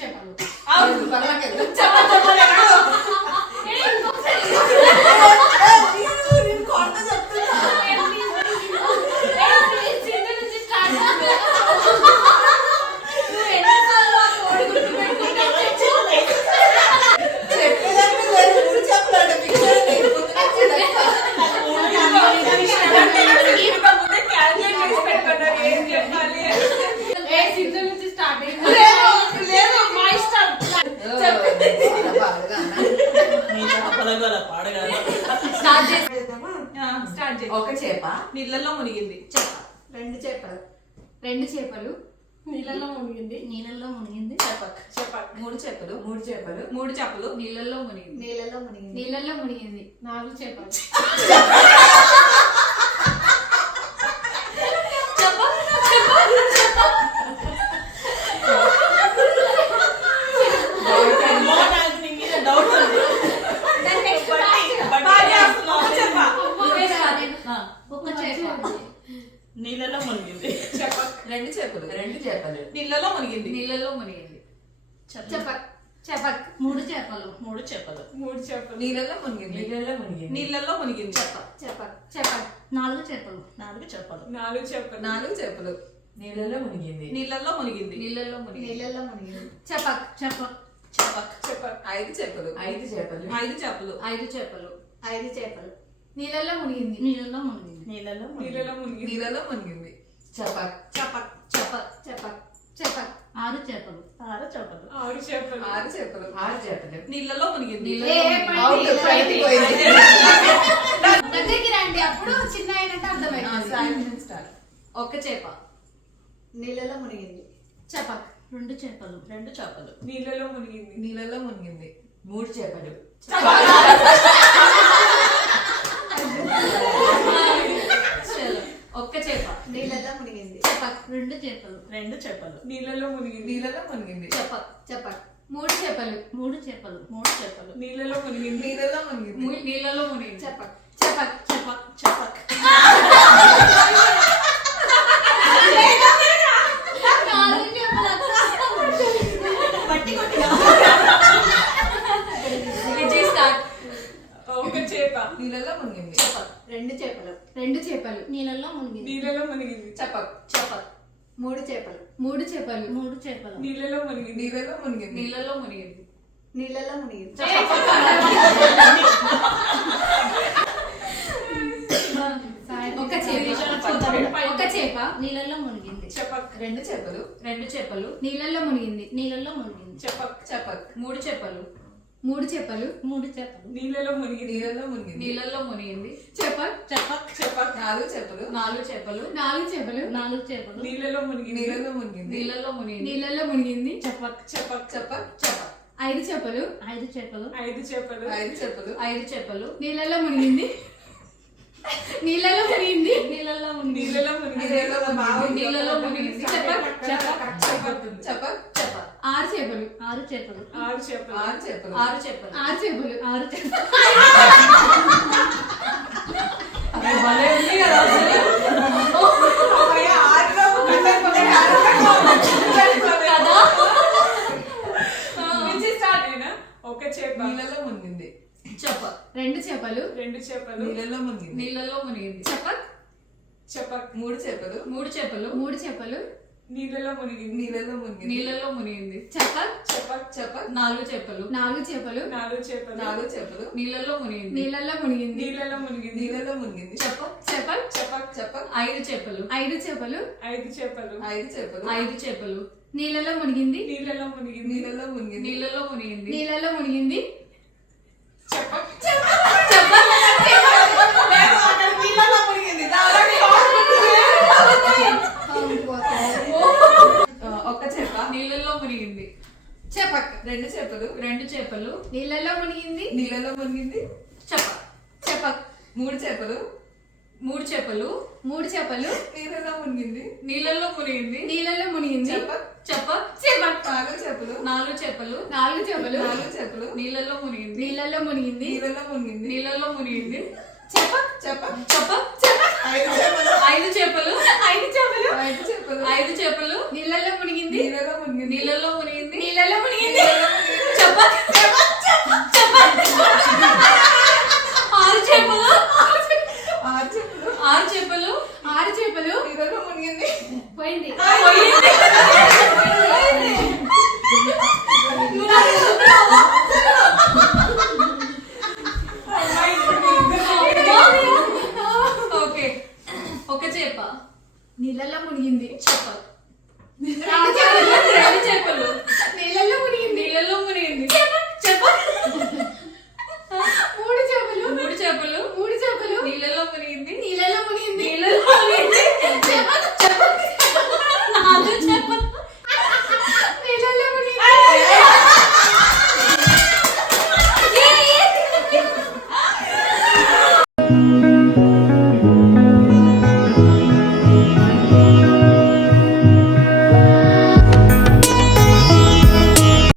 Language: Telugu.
చేపలు. ఒక చేప నీళ్ళల్లో మునిగింది. చేప. రెండు చేపలు. రెండు చేపలు నీళ్ళల్లో మునిగింది. నీళ్ళల్లో మునిగింది. మూడు చేపలు. మూడు చేపలు నీళ్ళల్లో మునిగింది. నీళ్ళలో మునిగింది. నీళ్ళల్లో మునిగింది. 4 చేపలు. నీళ్ళలో మునిగింది. రెండు చేపలు. నీళ్ళలో మునిగింది. నీళ్ళల్లో మునిగింది. చెప్పక్. చెప్పక్. 3 చేపలు. నీళ్ళలో మునిగింది. నీళ్ళల్లో మునిగింది. చెప్పక్. చెప్పక్. 4 చేపలు. 4 చేపలు. నాలుగు చేపలు. నీళ్ళలో మునిగింది. నీళ్ళల్లో మునిగింది. నీళ్ళల్లో మునిగింది. నీళ్ళలో మునిగింది. చెప్పక్. చెప్పక్. ఐదు చేపలు. 5 చేపలు. 5 చేపలు. 5 చేపలు. నీళ్ళల్లో మునిగింది. నీళ్ళల్లో మునిగింది. నీళ్ళలో మునిగింది. చెప్పక్. చెప్పక్. చెప్పక్. చెప్పక్. చెప్పక్. 6 చేపలు. 6 చేపలు. ఆరు చేపలు. నీళ్ళల్లో మునిగింది. దగ్గరికి రండి, అప్పుడు చిన్న అయినట్టు అర్థమైంది. ఒక చేప. నీళ్ళలో మునిగింది. చెప్పక్. 2 చేపలు. నీళ్ళలో మునిగింది. నీళ్ళలో మునిగింది. మూడు చేపలు. ఒక్క చేప. నీళ్ళలో మునిగింది. చెప్పక్. 2 చేపలు. నీళ్ళలో మునిగింది. నీళ్ళలో మునిగింది. చెప్పక్. చెప్పక్. 3 చేపలు. 3 చేపలు. నీళ్ళలో మునిగింది. నీళ్ళలో మునిగింది. నీళ్ళలో మునిగింది. చెప్పక్. చెప్పక్. చెప్పక్. ఒక చేప. నీళ్ళలో మునిగింది. రెండు చేపలు. నీళ్ళల్లో మునిగింది. నీళ్ళలో మునిగింది. చెప్పక్. మూడు చేపలు. 3 చేపలు. నీళ్ళలో మునిగింది. నీళ్ళలో మునిగింది. నీళ్ళలో మునిగింది. నీళ్ళలో మునిగింది. ఒక చేప. నీళ్ళల్లో మునిగింది. రెండు చేపలు. నీళ్ళల్లో మునిగింది. నీళ్ళల్లో మునిగింది. చెప్పక్. 3 చేపలు. 3 చేపలు. నీళ్ళలో మునిగింది. నీళ్ళలో మునిగింది. నీళ్ళల్లో మునిగింది. చెప్పక్. నాలుగు చేపలు. 4 చేపలు. 4 చేపలు. నీళ్ళలో మునిగింది. నీళ్ళలో మునిగింది. నీళ్ళల్లో మునిగింది. నీళ్ళల్లో మునిగింది. చెప్పక్. 5 చేపలు. 5 చేపలు. 5 చేపలు. 5 చేపలు. నీళ్ళల్లో మునిగింది. నీళ్ళల్లో మునిగింది. నీళ్ళల్లో మునిగింది. నీళ్ళలో మునిగింది. నీళ్ళల్లో మునిగింది. చెప్పక్. చెప్పక్. 6 చేపలు. 6 చేపలు. 6 చేపలు. 6 చేపలు. 6 చేపలు. 6 చేపలు. 6 చేపలు. భలే ఉంది కదా అసలు. కదా. ఒక చేప. నీళ్ళలో మునిగింది. చెప్పక్. 2 చేపలు. 2 చేపలు. నీళ్ళలో మునిగింది. నీళ్ళల్లో మునిగింది. చెప్పక్. మూడు చేపలు. 3 చేపలు. నీళ్ళలో మునిగింది. నీళ్ళలో మునిగింది. నీళ్ళల్లో మునిగింది. చెప్పక్. 4 చేపలు. 4 చేపలు. 4 చేపలు. నాలుగు చేపలు. నీళ్ళల్లో మునిగింది. నీళ్ళల్లో మునిగింది. నీళ్ళలో మునిగింది. నీళ్ళలో మునిగింది. చెప్పక్. 5 చేపలు. 5 చేపలు. 5 చేపలు. 5 చేపలు. 5 చేపలు. నీళ్ళల్లో మునిగింది. నీళ్ళలో మునిగింది. నీళ్ళలో మునిగింది. నీళ్ళల్లో మునిగింది. నీళ్ళల్లో మునిగింది. ఒక చేప. నీళ్ళల్లో మునిగింది. చెప్పక్. రెండు చేపలు. నీళ్ళల్లో మునిగింది. నీళ్ళలో మునిగింది. చెప్పక్. మూడు చేపలు. 3 చేపలు. నీళ్ళలో మునిగింది. నీళ్ళల్లో మునిగింది. నీళ్ళల్లో మునిగింది. చెప్పక్. 4 చేపలు. 4 చేపలు. 4 చేపలు. నీళ్ళల్లో మునిగింది. నీళ్ళల్లో మునిగింది. నీళ్ళలో మునిగింది. నీళ్ళల్లో మునిగింది. చెప్పక్. 5 చేపలు. 5 చేపలు. 5 చేపలు. 5 చేపలు. నీళ్ళల్లో మునిగింది. నీళ్ళలో మునిగింది. నీళ్ళల్లో మునిగింది.